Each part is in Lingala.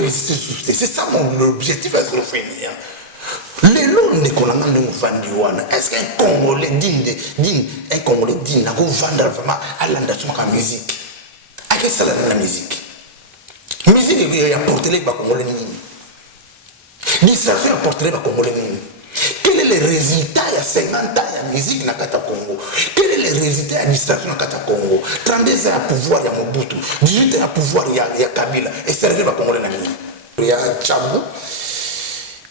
Mais c'est ça mon objectif à se finir. Les lots ne connaissent pas de est-ce qu'un Congolais digne, un Congolais digne, n'a pas vendre vraiment à l'endation de la musique? À quel salaire la musique? Musique, il y a porté les Congolais. Distraction, il y a porté les Congolais. Quel est le résultat il y a 50 ans de musique dans le Congo? Quel est le résultat de la distraction dans le Congo? 32 ans à pouvoir, il y a Mobutu. 18 ans à pouvoir, il y a Kabila. Et servir les Congolais. Il y a Tchabou.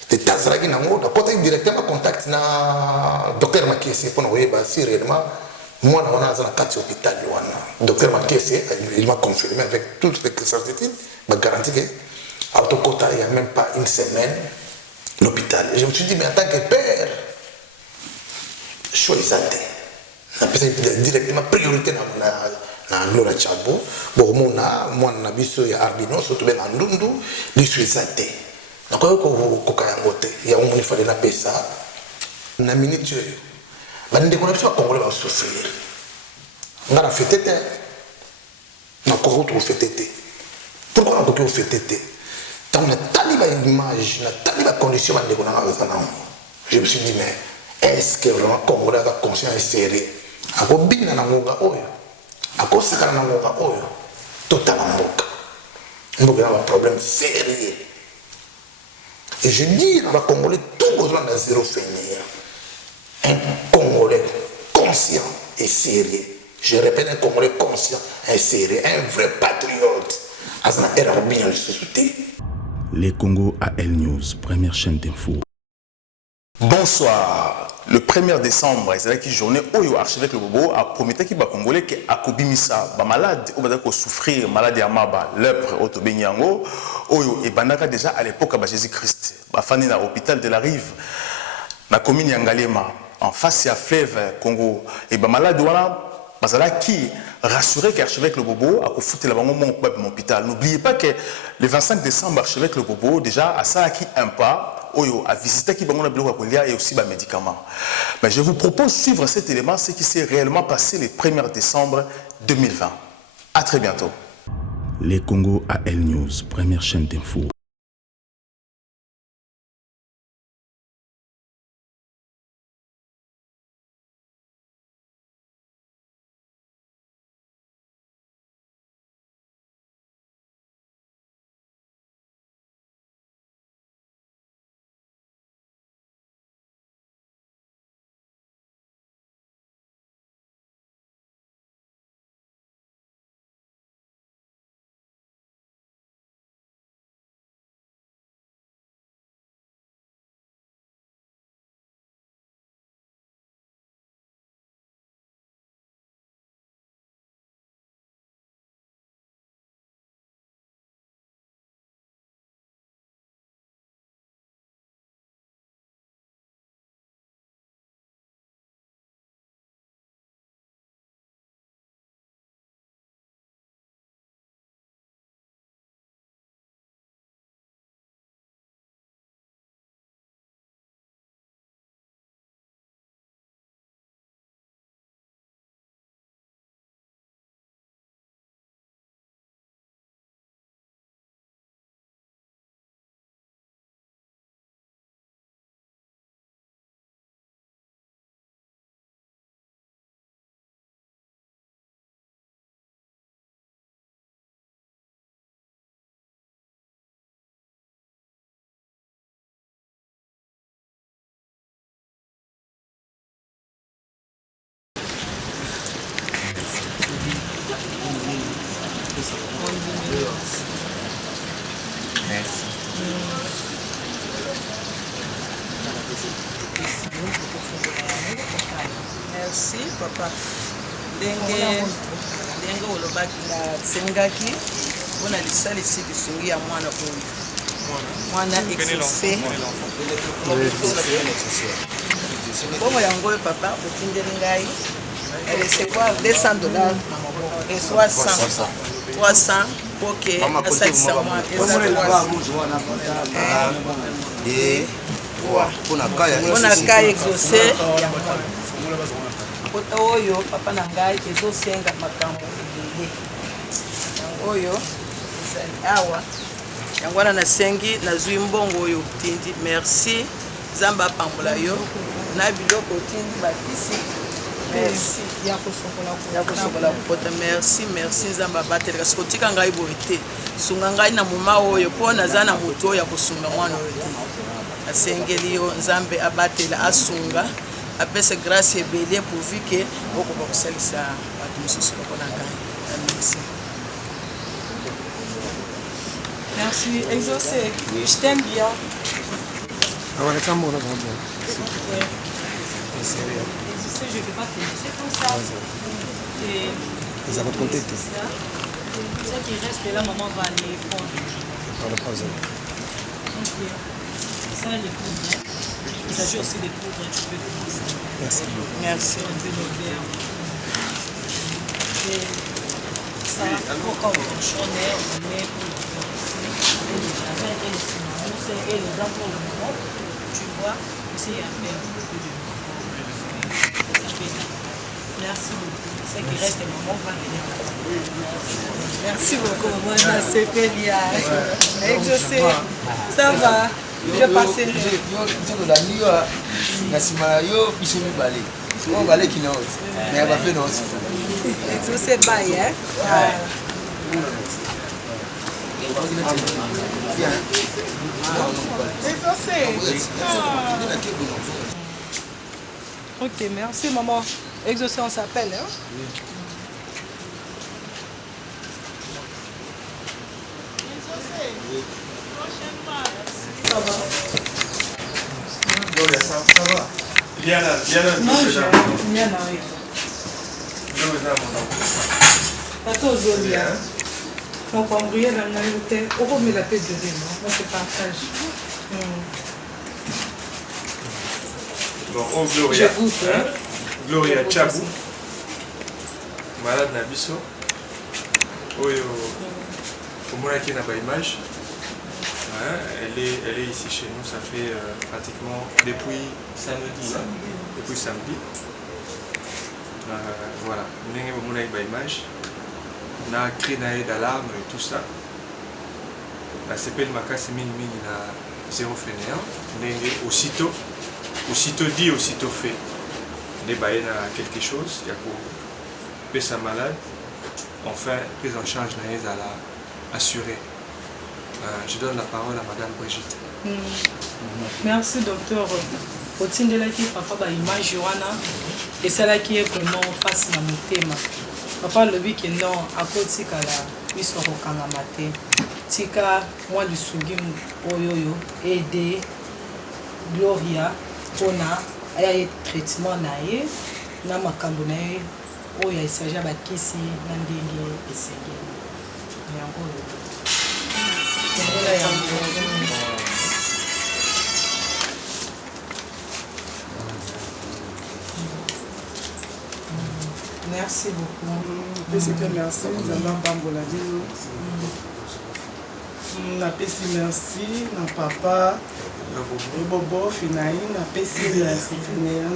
De Tazragi Nango, quand il directement contact na docteur Makiese pour nous voir si réellement moi on a un cas d'hôpital docteur Makiese il m'a confirmé avec toutes les certitudes m'a garanti que à Autokota il n'y a même pas une semaine l'hôpital. Je me suis dit mais en tant que père choisissez directement priorité na Laura Tchabo bon moi na biso ya Arbino surtout ben Ndundu les choisissez. Donc, il y a un monde qui fait la pesa. Na minute, on a Congolais va souffrir. On a fait tété. On a encore fait tété. Pourquoi on a encore fait tété? Tant on a taliba image, on a taliba condition, je me suis dit, mais est-ce que vraiment Congolais a conscience et sérieux? A quoi bien na ngoga oyo? A quoi sakana na ngoga oyo? Totalement moka. On a un problème sérieux. Et je dis à les Congolais, tout besoin d'un zéro finir. Un Congolais conscient et sérieux. Je répète, un Congolais conscient et sérieux. Un vrai patriote. Azna Erabien le société. Les Congo AL News, première chaîne d'info. Bonsoir. Le 1er décembre, c'est là qui journée où archevêque le Bobo a promis qu'il va Congolais qui a kobimisa ba malade ou va souffrir maladie à maba lèpre autobenyango oyo et bandaka déjà à l'époque à Jésus-Christ ba fani na hôpital de la Rive na commune Yangalema en face à fleuve Congo et ba malade wana bazala qui rassurer qu'archevêque le Bobo a foutu la bango mon hôpital. N'oubliez pas que le 25 décembre archevêque le Bobo déjà a ça qui un pas Oyo a visité qui bango na biloko kolia et aussi ba médicaments. Mais je vous propose de suivre cet élément, ce qui s'est réellement passé le 1er décembre 2020. À très bientôt. Les Congo AL News, première chaîne d'info. Merci. Merci, papa. Ndenge olobaki na sengaki mpona lisalisi bisungi ya mwana oyo. Mwana exaucé. Bongo yango oyo papa otindeli ngai. Elle recevoir $200 et 300. 300 pour que asalisa mwa mpona ka exaucé ya mwana. Kota oyo papa na ngai ezosenga makambo ebele. Oyo awa yango wana nasengi nazwi mbongo oyo otindi merci nzambe apambola yo na biloko otindi bakisi merci ya kosokola kopota merci nzambe abatele kasi kotika ngai boye te sunga ngai na moma oyo mpo naza na moto oyo ya kosunga mwana oyo te asengeli yo nzambe abatela asunga apesa grâce ebele pourvu ke okoka kosalisa bato mosusu lokola ngai merci. Merci, Exaucé. Je t'aime bien. Ah ouais, c'est bon, là, bon. Exaucé, je ne vais pas te laisser comme ça. Ils avaient compté. Ça qui reste là, maman va aller prendre. Par le pause. Ok. Ça, les poudres. Il s'agit aussi des poudres, tu peux commencer. Merci. Merci. Un peu de verre. Et ça, pour quand on chonnait, on met pour le et les dents pour le moment, tu vois, aussi il y a un peu de merci beaucoup. Ce qui reste, maman va venir. Merci beaucoup, maman. C'est Pélia. Exaucé. Ça va. Je passerai. Exaucé, bye, hein? Ok, merci maman. Exaucé, on s'appelle, hein? Ça va? Ça va? Bien là. Non, je viens d'arriver. Attends, Zolia. Donc, on brûle dans la route. On remet la tête de lui, non? On se partage. Bon, oh Gloria. Je goûte, hein? Gloria Tchabou. Malade Nabiso. Oyo. Omonaki na ba image. Elle est ici chez nous, ça fait pratiquement depuis samedi. Depuis samedi. Voilà. Ndenge omonaki ba image. Na créé d'alarme et tout ça. La CPL Makasi Mini na zéro fainéant. Aussitôt dit, aussitôt fait. Les baïens a quelque chose, il y a pour payer sa malade. Enfin, prise en charge n'a la assurée. Je donne la parole à Madame Brigitte. Merci docteur. Otindelaki papa ba image wana et celle qui est vraiment face na motema. Papa lobi que non akotikala biso kokangama te. Tika moi du sugi oyoyo aider Gloria pona aya traitement na ye na makambo na ye oyo isaja bakisi na ndenge esengeli. Yango merci beaucoup. Merci, nous allons bambola bisous. Napesi merci na papa Bobo Finaï, napesi merci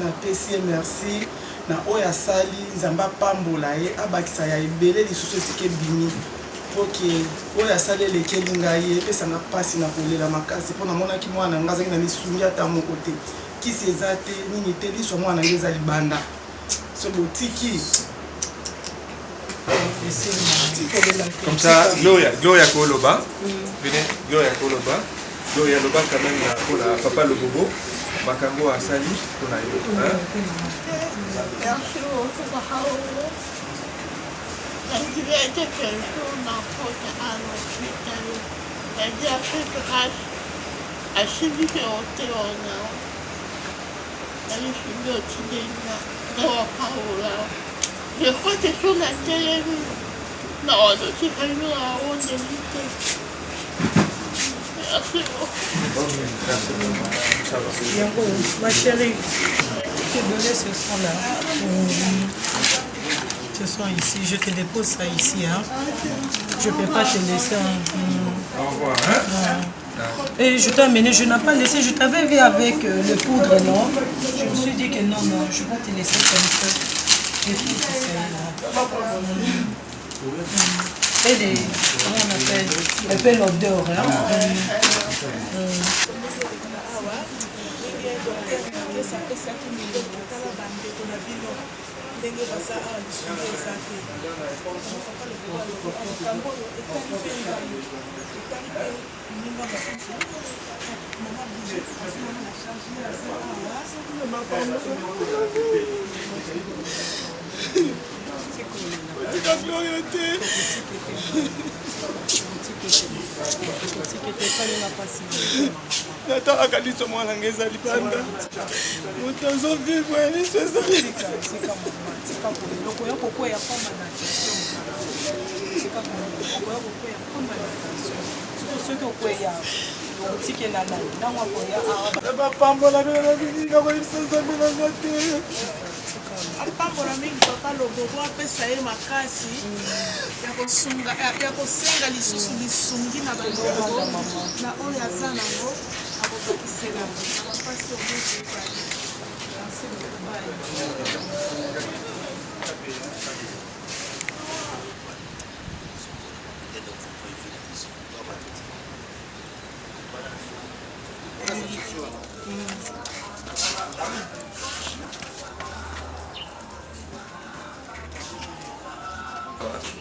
napesi merci na oya sali nzamba pambola ye abakisa ya ebele lisusu esike bimi poke oya sali elekeli ngai epesa na pasi na kolela makasi mpona monaki mwana nga azangi na lisungi ata moko te kisi eza te nini te liso mwana nge eza libanda so botiki. Comme ça, Gloria Koloba. Venez, Gloria Koloba. Gloria Loba quand même pour la papa le bobo. Makango a sali pour la je crois que sur la télé, non, c'est pas nous à haut de vitesse. Merci beaucoup. Ma chérie, je t'ai donné ce soin-là. Ce soin ici, je te dépose ça ici. Hein. Je ne peux pas te laisser. Au revoir. Hein? Et je t'ai amené, je n'ai pas laissé, je t'avais vu avec le poudre, non? Je me suis dit que non, je ne vais pas te laisser comme ça. Et les, comment on appelle, un peu l'odeur. Hein? ndenge baza awa lisungi eza te makambo oyo etali mpe ngai etali mpe moninga mosusu mama bouge asimama na charge aza awa gloria te natalaka liso mwana nga eza libanda moto azovivre liso ezali okoya kokweya pamba na soki okweya okotike na nani nango akoya bapambola bena bininga koyebisa nzambe nanga te apambola mingi papa logogo apesa ye makasi ya kosenga lisusu lisungi na balogo na oyo aza nango akobakisela mpasi omoto ezali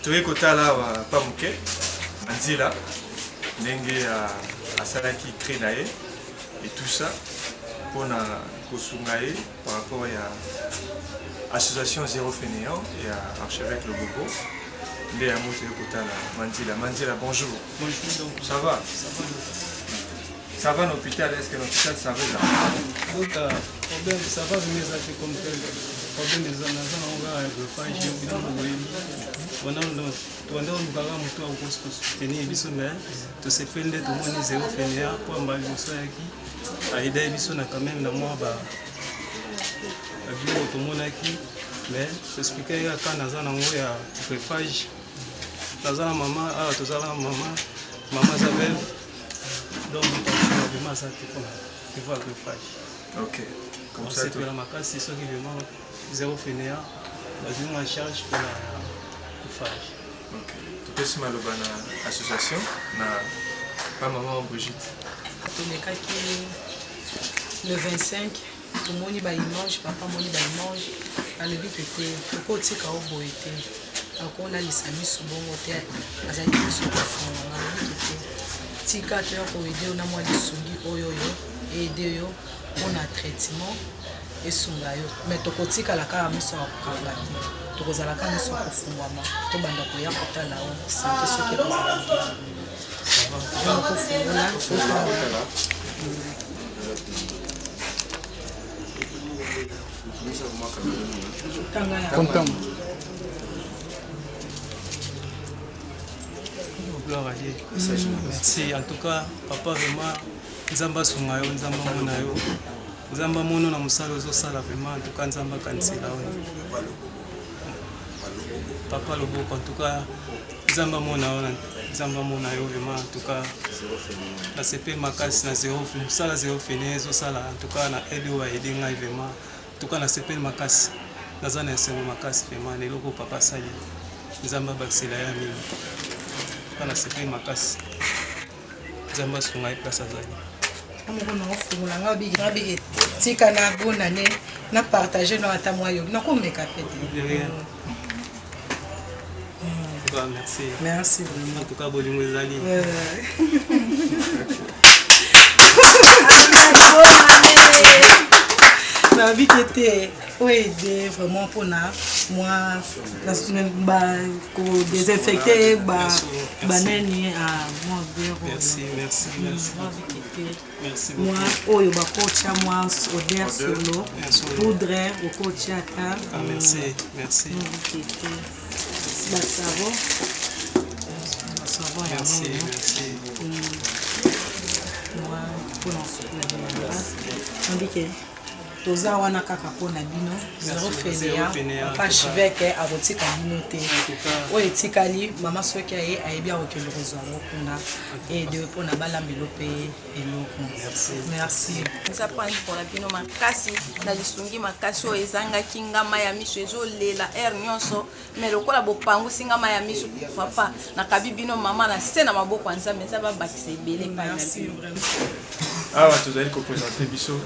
toye kotala awa pa moke na nzela ndenge asalaki cré na ye et tout ça mpona kosunga ye par rapport ya association zéro fainéant et à archevêque le Bobo nde yango toye kotala Manzila bonjour. Bonjour donc. Ça va? Ça va l'hôpital? Est-ce que l'hôpital ça va là? Donc problème ça va venir ça fait comme tel problème des anazana on va refaire j'ai oublié de oui tuanda olukaga moto akokosi kosoutenir biso mais tosepeli nde tomoni zéro fainéant po amba liboso yaki aida biso na quand même na mwa biloko tomonaki mais toexplike kaka naza nango ya greffage naza na mama awa tozala na mama aza veve donc vraiment aza te mpona niveau ya greffage osepela makasi soki vraiment zéro fainéant bazwi en charge mpona greffage. topesi maloba na association na pa mama Brigitte. tomekaki le 25 tomoni baimage papa moni baimage alobi kete okotika oboye te akolalisa miso bongo te azali miso kofunga alobi kete tika toya koede yo na mwa lisungi oyoyo ede yo mpona traitement esunga yo mais tokotikala kaka miso ya kokanga te tokozala kaka miso ya kofungwama tobanda koya kotala o sante soki ekozala kofungola Content. Gloire à Dieu. Merci. En tout cas, papa vraiment, Nzamba sunga yo, Nzamba mona yo. Nzamba mono na musala ozosala vraiment, en tout cas Nzamba kansela yo. Papa Loboko, en tout cas, Nzamba mona yo, Nzamba mona yo vraiment, en tout cas. Na CP makasi na zéro, musala zéro fainéant ezosala, en tout cas na aide wa aider ngai vraiment. En tout cas na CP makasi. Naza na esengo makasi vraiment leloko papa sali Nzamba bakisela ya mingi kana sepe makasi Nzamba sunga place azali amoko na ofungola ngabi tika na bonane na partager na ata moyo na komeka pete. Merci. Merci vraiment. En tout cas bolingo ezali. Na vie qui était aider vraiment pour moi désinfecter banani à moi merci moi oyo ba coach moi odeur solo poudre au coach ata merci ba savon merci moi pour la base tandis que toza wana kaka mpona bino zero fainéant papa archevêque akotika bino te oyo etikali mama soki aye ayebi akokende kozwa yango kuna ede mpona balambelo mpe eloko merci eza mpani mpona bino makasi na lisungi makasi oyo ezangaki ngama ya miso ezolela aire nyonso me lokola bopangusi ngama ya miso papa nakabi bino mama na se na maboko ya nzambe eza babakisa ebele merci awa tozali kopresente biso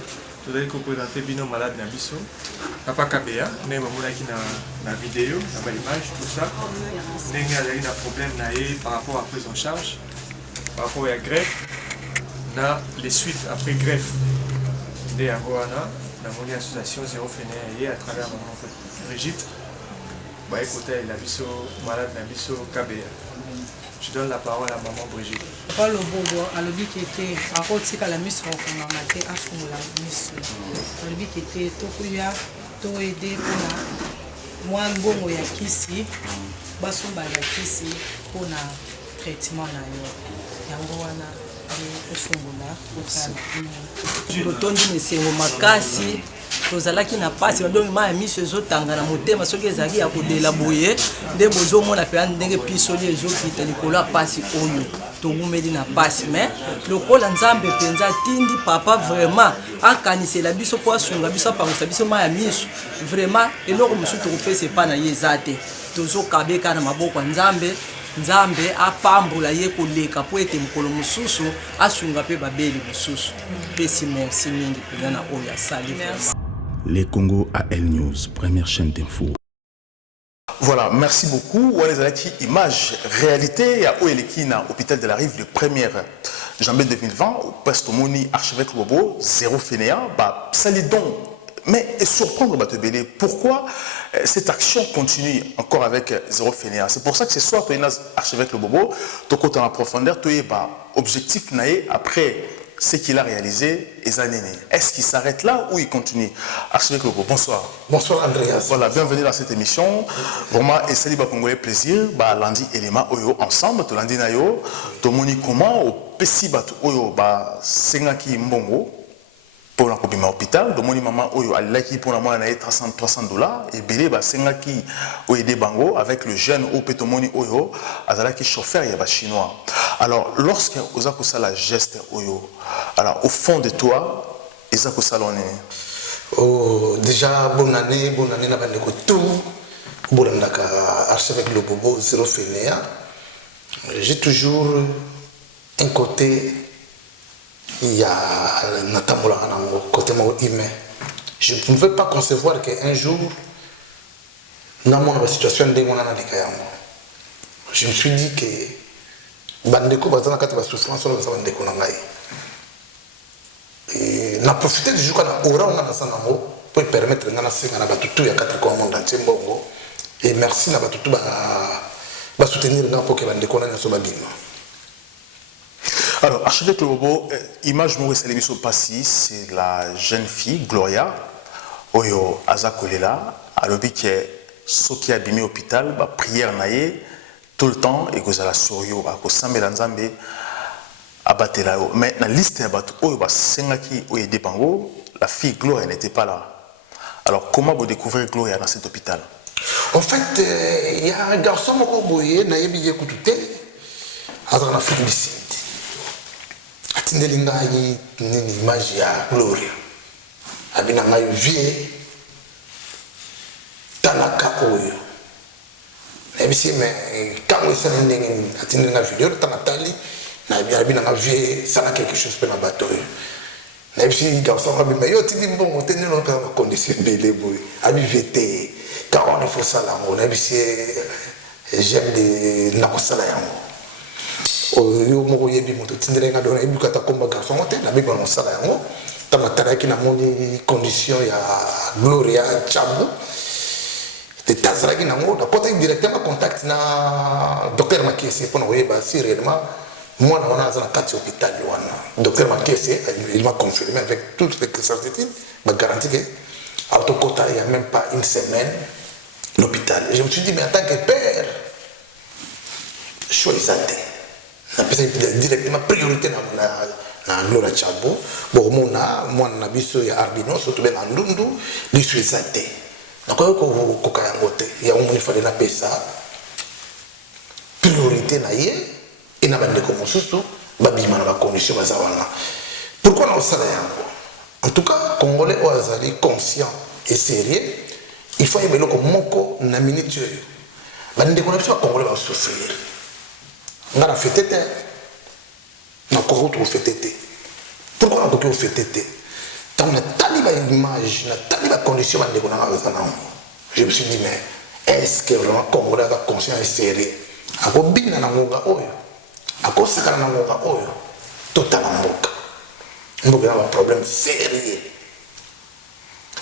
tozali kopresente bino malade na biso papa Kabea ndenge bamonaki na video na baimage tout ça ndenge azali na problème na ye par rapport à prise en charge par rapport à greffe na les suites après greffe nde yango wana namoni association zéro fainéant ye à travers maman Brigitte baye kotalela biso malade na biso Kabea. Je donne la parole à maman Brigitte. Papa Lobobo alobi kete akotikala miso okongama te afungola miso alobi kete tokuya toede mpona mwa mbongo ya kisi basombala kisi mpona traitement na yo yango wana ofungola otala totondi mesengo makasi tozalaki na pasi badongi ma ya miso ezotanga na motema soki ezalaki ya kodela boye nde bozomona mpenza ndenge pisoli ezokita likolo ya pasi oyo tongumeli na pasi mais lokola nzambe mpenza atindi papa vraiment akanisela biso mpo asunga biso apangisa biso ma ya miso vraiment eloko mosusu tokopesa epa na ye eza te tozokabeka na maboko ya nzambe nzambe apambola ye koleka mpo ete mokolo mosusu asunga mpe babeli mosusu pesi merci mingi mpenza na oyo asali vraiment. Les Congo AL News, première chaîne d'info. Voilà, merci beaucoup. Walezalaki, image, réalité, il y a Oelekina, hôpital de la Rive, le 1er janvier 2020, Pastomoni, archevêque Bobo, zéro fainéant, bah, salidon. Mais surprendre Batebele, pourquoi cette action continue encore avec zéro fainéant? C'est pour ça que ce soir, tu es archevêque le Bobo, tu côté en profondeur, tu es objectif naïe après ce qu'il a réalisé, est-ce qu'il s'arrête là ou il continue? Archevêque Lobo, bonsoir. Bonsoir Andreas. Voilà, bienvenue dans cette émission. Vraiment, et salut Congolais, plaisir. Lundi, élément Oyo ensemble, tout lundi Nayo, tout moni comment au Pessi Batu Oyo, Sengaki Mbongo, pour l'hôpital, tout moni maman Oyo, Alaki pour la moyenne $300 et Bélé, Sengaki Oyede Bango, avec le jeune Opetomoni Oyo, Azalaki chauffeur, il y a chinois. Alors, lorsque Ozako Sala geste Oyo, alors au fond de toi, Ozako Salone. Oh, déjà, bonne année, n'a pas de tout. Bonne année, archevêque le Bobo, zéro fainéant. J'ai toujours un côté, il y a Natamola, côté humain. Je ne veux pas concevoir qu'un jour, dans mon situation, je me suis dit que bandeko bazana kati ba souffrance na bandeko na ngai et na profiter du jour kana ora on a ça nango pour permettre ngana senga na batutu ya kati kwa monde entier mbongo et merci na batutu ba soutenir na pour que bandeko na nso babino. Alors archevêque Lobo, image mo resali biso passi, c'est la jeune fille Gloria oyo azakolela alobi ke soki abimi hôpital ba prière naye tout le temps et que ça la sorio à Kosambela Nzambe abatela yo. Mais dans la liste ya batu oyo ba sengaki oyede bango, la fille Gloria n'était pas là. Alors comment vous découvrez Gloria dans cet hôpital? En fait, il y a un garçon moko boye na yebi ye kutute azana na Afrique du Sud. Atindeli ngai nini image ya Gloria. Abina ngai vie tanaka oyo. Mais quand on est dans la vidéo, on a bien vu ça quelque chose pour le bateau. Mais si les garçons ont dit, mais tu dis, bon, on est dans une condition belle, on VT, quand on fait ça, on a vu j'aime des nakosala. Yo yebi moto tindrenga dona yebi kata komba garçon mote na biba no sala yango tamatara ki na moni condition ya Gloria Chabu. De Tazragi Nango, on a directement contact na docteur Makiese pour nous voir si réellement moi on a un cas hôpital docteur Makiese il m'a confirmé avec toutes les certitudes m'a garanti que autocota il y a même pas une semaine l'hôpital. Je me suis dit mais en tant que père choisissez directement priorité na na Gloria Chabo bomona mwana na biso ya Arbino so tobenga ndundu lisu ezate nakoyo ko kayango te ya omoni fale na pesa priorité na ye et na bande ko mosusu babima na ba condition bazawana pourquoi na osala yango en tout cas congolais oazali conscient et sérieux il faut aimer loko moko na minute yo bande ko na biso congolais ba souffrir ngara fetete na ko to fetete pourquoi on peut fêter tant na taliba image na taliba condition bande ko na bazana je me suis dit mais est-ce que vraiment congolais a conscience et sérieux ako bina na ngoga oyo ako sakana na ngoga oyo total mboka mboka na problème sérieux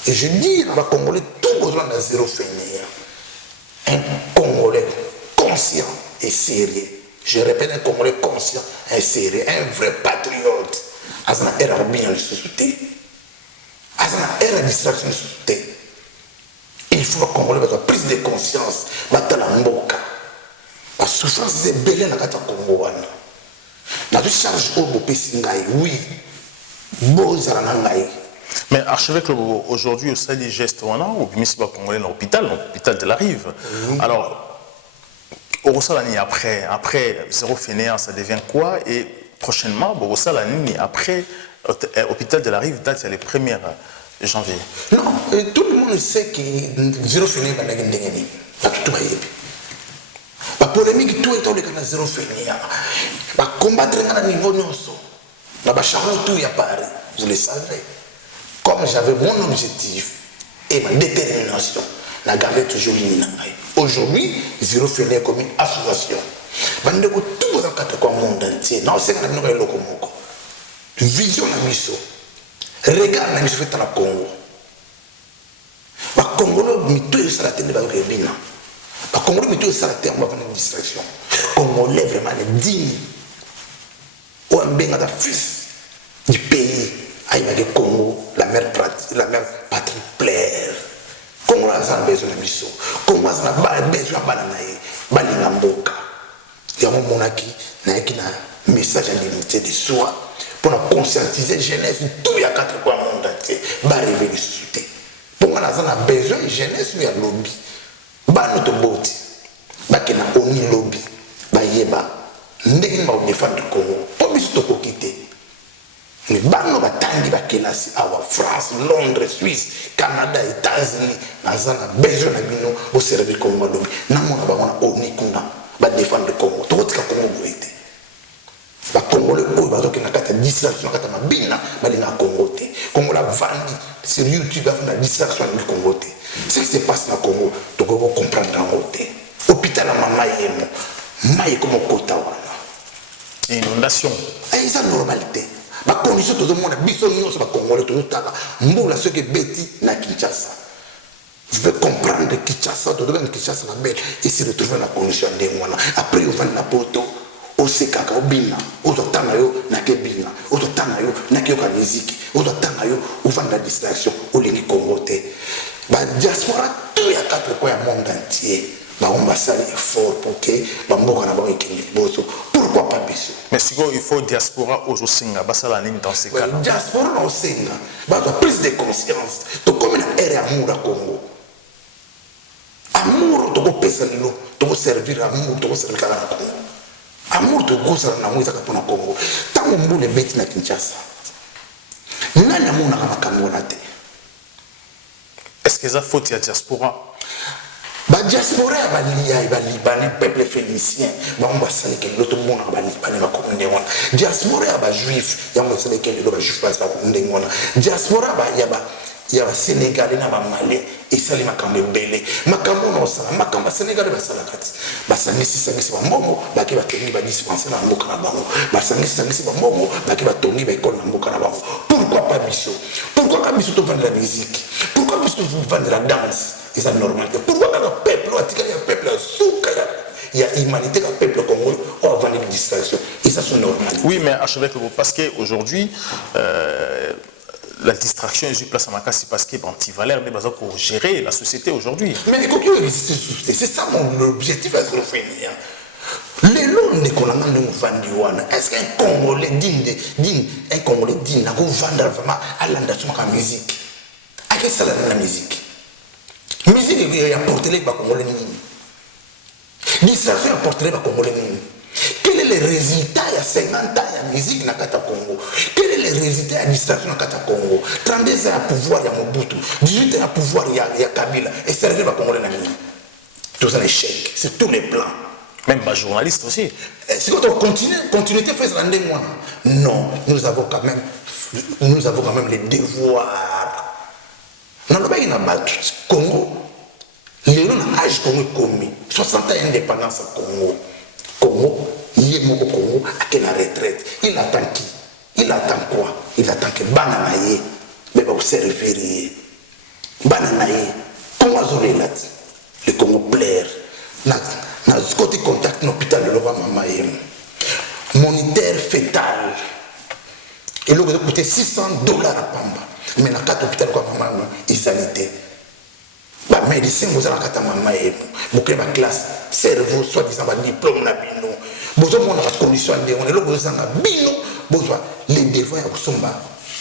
et je dis na congolais tout besoin de zéro fainéant un congolais conscient et sérieux je répète un congolais conscient et sérieux un vrai patriote azana era bien le sous-souté azana era distraction le sous-souté il faut que congolais ait prise de conscience batala mboka la souffrance est belle na kata Congo wana na tu charge au bopesi ngai oui bozala na ngai. Mais archevêque aujourd'hui au sein des gestes au ministère congolais dans l'hôpital de la Rive. Alors au Rossalani après zéro fainéant ça devient quoi et prochainement au Rossalani après hôpital de la Rive date c'est le 1er janvier. Non, tout le monde sait que zéro fainéant va ndengeni pas tout bayebi. La polémique tout est dans le cas zéro fainéant. Va combattre à niveau nyonso. Na ba charme tout y a Paris, vous le savez. Comme j'avais mon objectif et ma détermination, n'a gardé toujours l'île. Aujourd'hui, Zéro Fainéant comme une association. Bande ko tout dans le monde entier. Non, c'est que nous avons le vision na miso. Regarde na miso fait dans le Congo. Ba Congolo mito yo sala tende ba rebina. Ba Congolo mito yo sala tende ba une distraction. Congolais vraiment digne. Ou un benga da fils du pays. Aïe, Congo, la mère patrie plaire. Congo a besoin de miso. Congo a besoin de bananaï. Balinga mboka. Il y a un monaki, na message à l'unité de soi pour conscientiser la jeunesse. Tout y a 4 points monde entier. Ba rêver de société. Pour qu'on a besoin de jeunesse, il y a lobby. Ba notre beauté. Ba qui na oni lobby. Ba yeba. Ndenge ba défendre le Congo. Pour biso to quitter. Mais bano batangi bakelasi awa France, Londres, Suisse, Canada, États-Unis, nazana besoin na bino au servir Congo lobi. Namona ba wana oni kuna ba défendre le Congo. To tika Congo boité. Ba Congo le boy ba to na kata distraction kata mabina balinga Congo te. Congo la vandi sur YouTube ba na distraction na Congo te. Ce qui se passe na Congo, to ko comprendre en côté. Hôpital na mama yemo. Mai comme kota wana. Inondation. Et ça normalité. Ma condition tout le monde biso nyonso ba congolais tout tala mbula ce que beti na Kinshasa. Vous pouvez comprendre que Kinshasa tout le monde Kinshasa na belle et se retrouver dans la condition de mwana après on va na poto au sekaka obina au tana yo na kebina au tana yo na kyoka musique au tana yo au va na distraction au lingi congoté ba diaspora tout ya 4 coins du monde entier. On va faire effort pour que Bamboka na bango ikenge boso. Pourquoi pas biso? Mais si il faut diaspora au Josinga, basala ligne dans ces cas. Diaspora au Josinga, bah prise de conscience. To comme une ère amour à Congo. Amour to go pesa lilo, to go servir amour, to go servir kala na Congo. Amour to go sala na mwisa kapona Congo. Tango mbule beti na Kinshasa. Nani amour na makambo na te? Est-ce que ça faut ya diaspora? Ba diaspora ba liya ba libani peuple phénicien ba on va sale que l'autre monde ba libani ba komende wana diaspora ba juif ya mo sale que l'autre ba juif ba komende wana diaspora ba ya ba sénégalais na ba malais et sale makambe belé makambo no sala makambo sénégalais ba sala kati ba sangisi ba mbongo ba ke ba tongi ba dispenser na mboka na bango ba sangisi ba mbongo ba ke ba tongi ba école na mboka na bango. Pourquoi pas biso? Pourquoi pas biso to vendre la musique? Pourquoi biso to vendre la danse? C'est ça normalité. Pourquoi le peuple, le peuple il y a humanité, le peuple congolais, on va vendre une distraction. Et ça, c'est normal. Oui, mais archevêque, parce qu'aujourd'hui, la distraction est une place à ma casse parce qu'il y a anti-valeur pour gérer la société aujourd'hui. Mais c'est ça mon objectif à Zéro Fainéant. Les lois qu'on a vendu, est-ce qu'un Congolais digne, un dit na go vendre vraiment alanda suma ka musique ake sala na musique il a porté les Congolais. Distraction a porté les Congolais. Quel est le résultat il y a 50 ans de musique dans le Congo? Quel est le résultat de la distraction dans le Congo? 32 ans à pouvoir, il y a Mobutu. 18 ans à pouvoir, il y a Kabila. Et servir les Congolais. Tout un échec, sur tous les plans. Même les journalistes aussi. Si on continue de faire ça, non, nous avons quand même les devoirs. Dans le pays, Congo, les gens ont âge Congo commis 60 ans d'indépendance au Congo. Congo, il est au Congo, à la retraite. Il attend qui? Il attend quoi? Il attend que Bananaye, mais va vous servir. Bananaye, comment vous avez le Congo plaire? Dans ce côté contact, l'hôpital de l'Ova Mamaye, moniteur fétal. Et là, vous avez coûté $600 à Pamba. Mais dans 4 hôpitaux de maman, il sanité. Les médecins, vous avez un maman, vous avez une classe, cerveau, soi-disant, diplôme, vous avez une condition, vous avez les devoirs, vous avez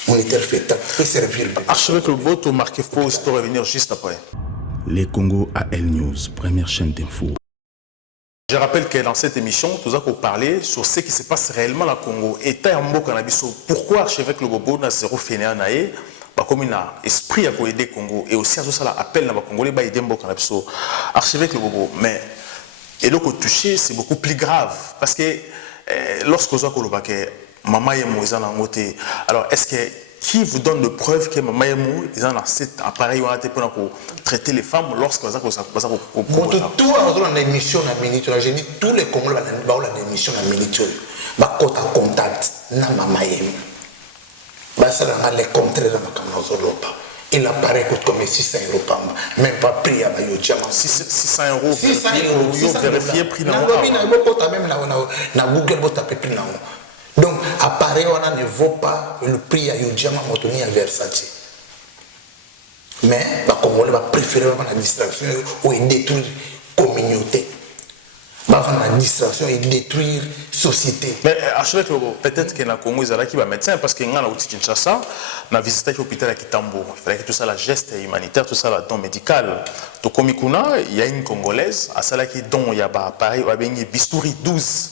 moniteur fétal, pour servir. Archevêque Loboto, marqué pause pour revenir juste après. Les Congo AL News, première chaîne d'info. Je rappelle que dans cette émission, nous avons parlé sur ce qui se passe réellement au Congo. État en Cannabis, pourquoi archevêque Loboto n'a zéro fainéant naé, comme il a esprit à aider le Congo et aussi à ce ça appelle dans le Congolais à aider le Cannabis. Archevêque Loboto, mais et là qu'on touché, c'est beaucoup plus grave parce que lorsque vous avez que maman et moi ils en ont été. Alors est-ce que qui vous donne de preuves que maman et moi ils en ont cet appareil pour traiter les femmes lorsque vous avez tout dans l'émission à Minito, j'ai dit tous les Congolais dans l'émission à Minito, bah quand en contact na maman et bah ça dans les contraires dans Zolopa. Et l'appareil coûte comme 600 €, même pas prix à Bayojama. 600 €. 600 €. Vous vérifiez prix dans Google, vous tapez prix dans. Donc, appareil, on ne vaut pas le prix à Yojama Motoni à Versace. Mais, comme on va préférer la distraction ou détruire la communauté. La distraction et détruire la société. Mais archevêque, peut-être que dans le Congo, il y a des médecins parce que dans le Kinshasa, on a visité l'hôpital à Kitambo. Il fallait que tout ça, la geste humanitaire, tout ça, la don médical. Donc, comme il y a une Congolaise, à celle qui don, il y a un appareil, il y a un bistouri 12.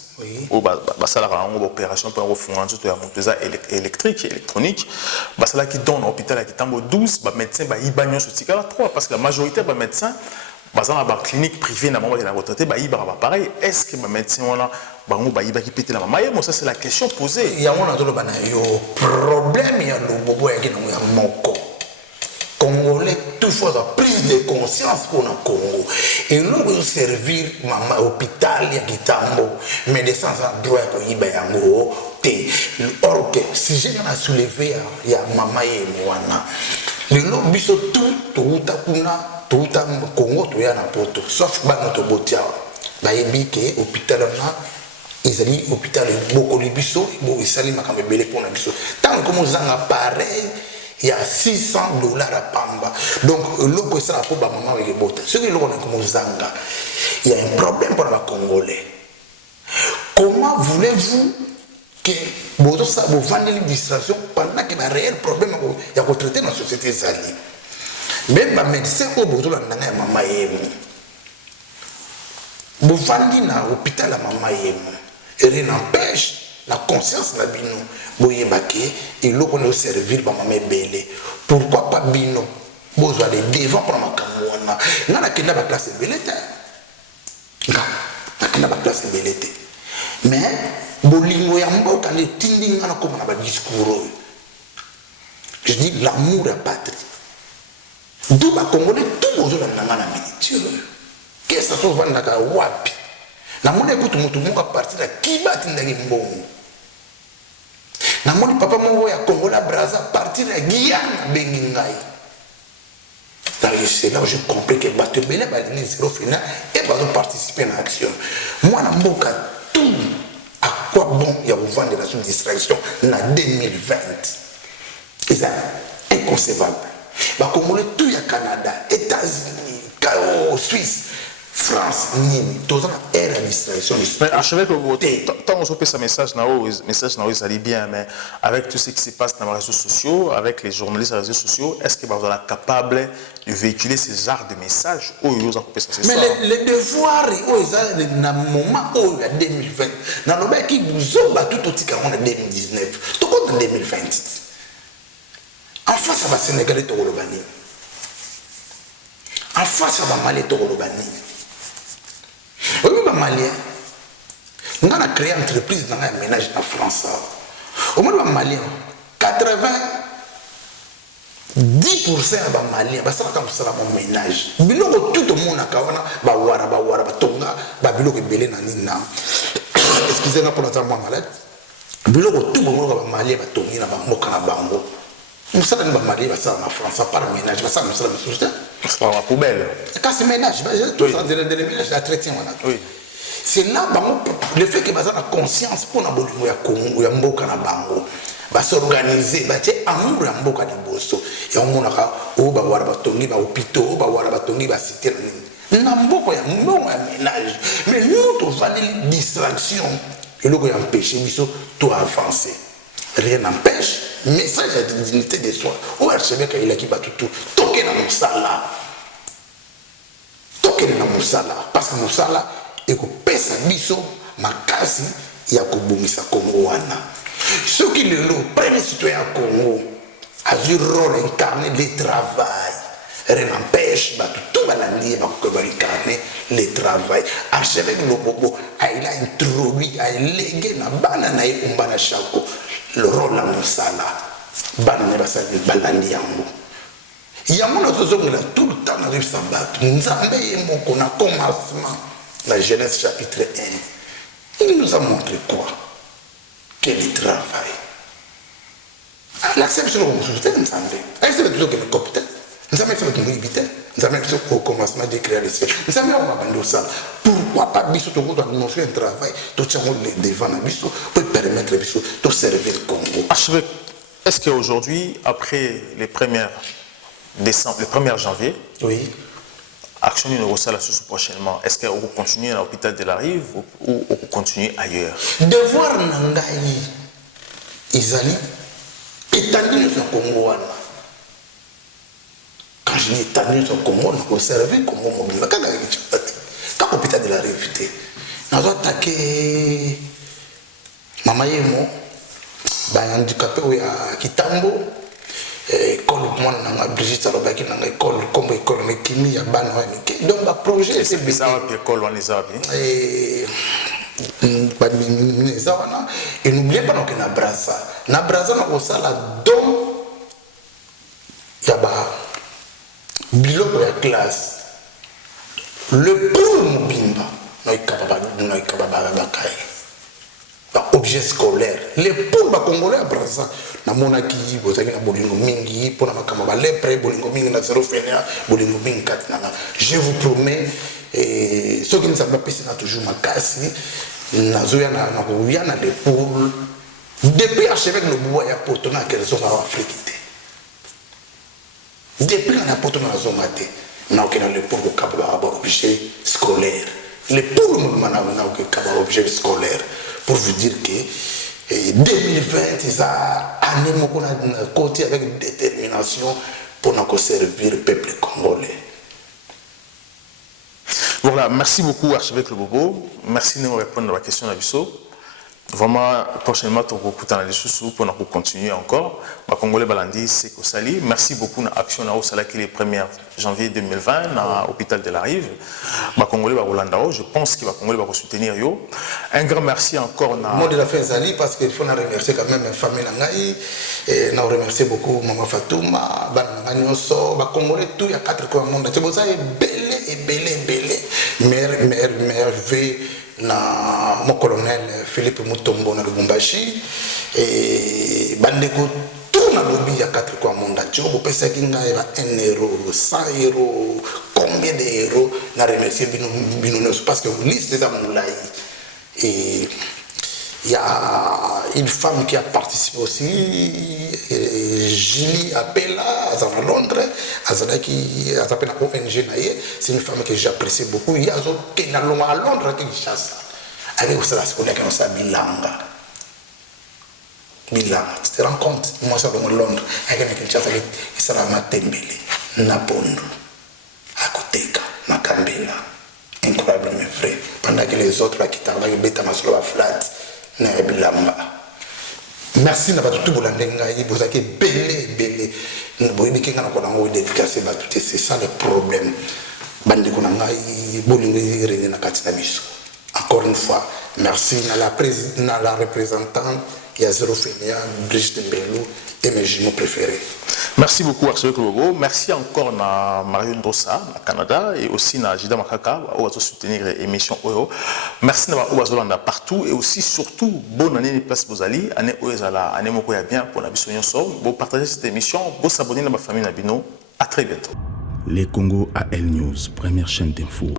Ou ça la une opération pour refaire un moteur électrique, électronique. Ça qui donne l'hôpital à Kitambo 12, les médecins, ils bagnent sur 3 parce que la majorité des médecins, dans la clinique privée, pareil. Est-ce que les médecins qui pété la maman? Ça, c'est la question posée. Il y a un problème, il y a le bobo qui est moko. Congolais, toutefois, plus de conscience pour le Congo. Et nous, nous servir à l'hôpital, il y a Kitambo, mais des sans droit pour y bayango. Or que si j'ai soulevé, il y a maman et moi. Les gens biso tout à Congo, tout à Poto, sauf que Botia. Bayebi ke hôpital na ezali hôpital beaucoup de biso, bo isali makambe belé pour na biso. Tant que nous en pareil, il y a $600 à Pamba. Donc l'eau ça pour ba maman avec bota. Ce que l'on a comme Zanga, il y a un problème pour les Congolais. Comment voulez-vous que vous vendez une distraction pendant qu'il y a un réel problème à traiter dans la société zali? Même les médecins qui ont la maman vous vendez dans l'hôpital à maman et rien n'empêche la conscience de bino boye baké et l'eau qu'on a servir par maman belé. Pourquoi pas bino? Vous allez devant pour ma camoana. N'a la kenda ba place belete. La kenda ba place belete. Mais bolingo ya mboka le tindinga na comme na ba discours. Je dis l'amour à patrie. D'où ba Congolais tout besoin na ngana minitio. Qu'est-ce que ça va na ka wapi? Na mona écoute mutu moka partir à kibati ndaki mbongo. Na moni papa mongo ya Congola Brazza partir à Guyane bengingai. C'est là où je comprends que bateau belé balini zéro final et bazo participer à l'action. Moi na mboka tout à quoi bon il y a vous vendre la sous distraction na 2020. C'est inconcevable. Ba Congolais tout ya Canada, États-Unis, Suisse, France nini toza na ère ya distraction. Mais archevêque tant on peut ce message ça dit bien, mais avec tout ce qui se passe dans les réseaux sociaux, avec les journalistes des réseaux sociaux, est-ce que vous êtes capable de véhiculer ce genre de messages? Mais les devoirs na moment où il y a 2020 na loba ki buzoba tout au tika en 2019 tout compte en 2020 en face à Sénégalais to kolobani en face à Mali to kolobani. Oui, les Maliens, nous avons créé une entreprise dans un ménage en France. Au moins, les Maliens, 10% des Maliens, ça va comme ça mon ménage. Biloko tout le monde a kawana, ba wara, tonga, ba biloko belé na nina. Excusez-moi pour notre malade. Biloko tout le monde a Malien, ba tongi na ba moka na bango. Nous savons que les Maliens, ça en France, pas le ménage, ça nous sommes sous c'est pas la poubelle. Quand c'est ménage, tout ça, des ménages d'entretien. C'est là le fait que la conscience pour la Bolivie ya Congo ya mboka na bango va s'organiser ba te amour ya mboka na boso ya monaka o ba wara batongi ba hôpitaux o ba wara batongi ba cité na mboka ya mbongo ya ménage. Mais nous to vali distraction et le qui empêche biso to avancer. Rien n'empêche message de dignité de soi au archevêque il a qui bat tout toquer na musala parce que musala et que pesa biso makasi ya kobomisa Congo wana ceux qui le premier citoyen Congo a vu rôle incarné le travail. Rien n'empêche tout balandi va incarner le travail. Archevêque Lobobo il a introduit a légué na bana na umbana chako le rôle la musala bana ne basa balandi yango yango na tozongela tout le temps na sabat nzambe yemoko na commencement la Genèse chapitre 1 il nous a montré quoi que le travail l'acception de la nzambe accepte toujours que le copte nzambe accepte que l'ibité nzambe accepte au commencement de créer le ciel nzambe on va vendre ça pourquoi pas biso to ko annoncer un travail to tchango devant na biso pour permettre biso de servir le Congo. Archevêque, est-ce qu'aujourd'hui après les 1er décembre, le 1er janvier, oui, action universelle prochainement, est-ce qu'on va continuer à l'hôpital de la Rive ou on va continuer ailleurs? Devoir nangai izali établir le Congo. Quand je dis établir le Congo, on va servir le Congo mobile. Quand l'hôpital de la Rive, on va attaquer Mama Yemo, handicapé à Kitambo. École moi na Brigitte Alobaki na école comme école mais kimi ya bana wa mike donc ba projet c'est bizarre puis école on les a pas les wana et n'oubliez pas que na Brasa na kosala donc ya ba biloko ya classe le pour mobimba na ikaba kai objet scolaire les pour ba congolais à Brasa na monaki bozali na bolingo mingi pour na makamba ba lepre bolingo mingi na zéro fena bolingo mingi katinanga je vous promets et ce qui nous a pas passé na toujours makasi na zoya na kuya na les pour depuis archevêque le bois ya potona que les autres Afrique depuis na potona na zomate na okena le pour kaba objet scolaire les pour na kaba objet scolaire pour vous dire que 2020 ils a année mon côté avec détermination pour nous servir le peuple congolais. Voilà, merci beaucoup archevêque Lobobo, merci de nous répondre à la question d'Abisso. Vraiment prochainement tu beaucoup dans les sous pour nous continuer encore. Ma Congolais Balandi c'est que sali. Merci beaucoup na action na osala qui est le 1er janvier 2020 na hôpital de la Rive. Ma Congolais ba Rolandao, je pense qu'il va Congolais va soutenir yo. Un grand merci encore na mot de la fin Zali parce qu'il faut remercier quand même famille na ngai et na remercier beaucoup maman Fatouma, bana nyoso, ba Congolais tout il y a 4 coins monde. C'est pour ça belé mère na mon colonel Philippe Mutombo na Lubumbashi et bandeko tout na lobby ya 4 coins monde tu vous pesa kinga ya 1 euro 100 euros combien d'euros na remercier bino parce que liste des amoulai et Il y a une femme qui a participé aussi, Julie Appela, à Londres, c'est une femme que j'apprécie beaucoup. Il y a à Londres qui chasse. Elle est aussi la seconde qui est Bilanga. Bilanga, tu te rends compte? Moi, je suis à Londres, il sera Matembele, Napondo, Akoteka, Makambela. Incroyable, mes frères. Pendant que les autres là qui travaillent, flat. Merci na batu tout bolandenga vous avez belé c'est ça le problème bande ko ngai bolingi rene na katina biso encore une fois merci na la représentante ya Zéro Fainéant Brigitte Mbelou et mes jumeaux préférés. Merci beaucoup Archevêque Logo. Merci encore à Mario Ndossa, au Canada, et aussi à Jida Makaka, qui va soutenir l'émission Oyo. Merci à Oazolanda partout, et aussi, surtout, bonne année de place Bozali, année Oyezala, année Mokoya bien pour la mission Yosso. Vous partagez cette émission, vous s'abonnez à ma famille Nabino. À très bientôt. Les Congo AL News, première chaîne d'info.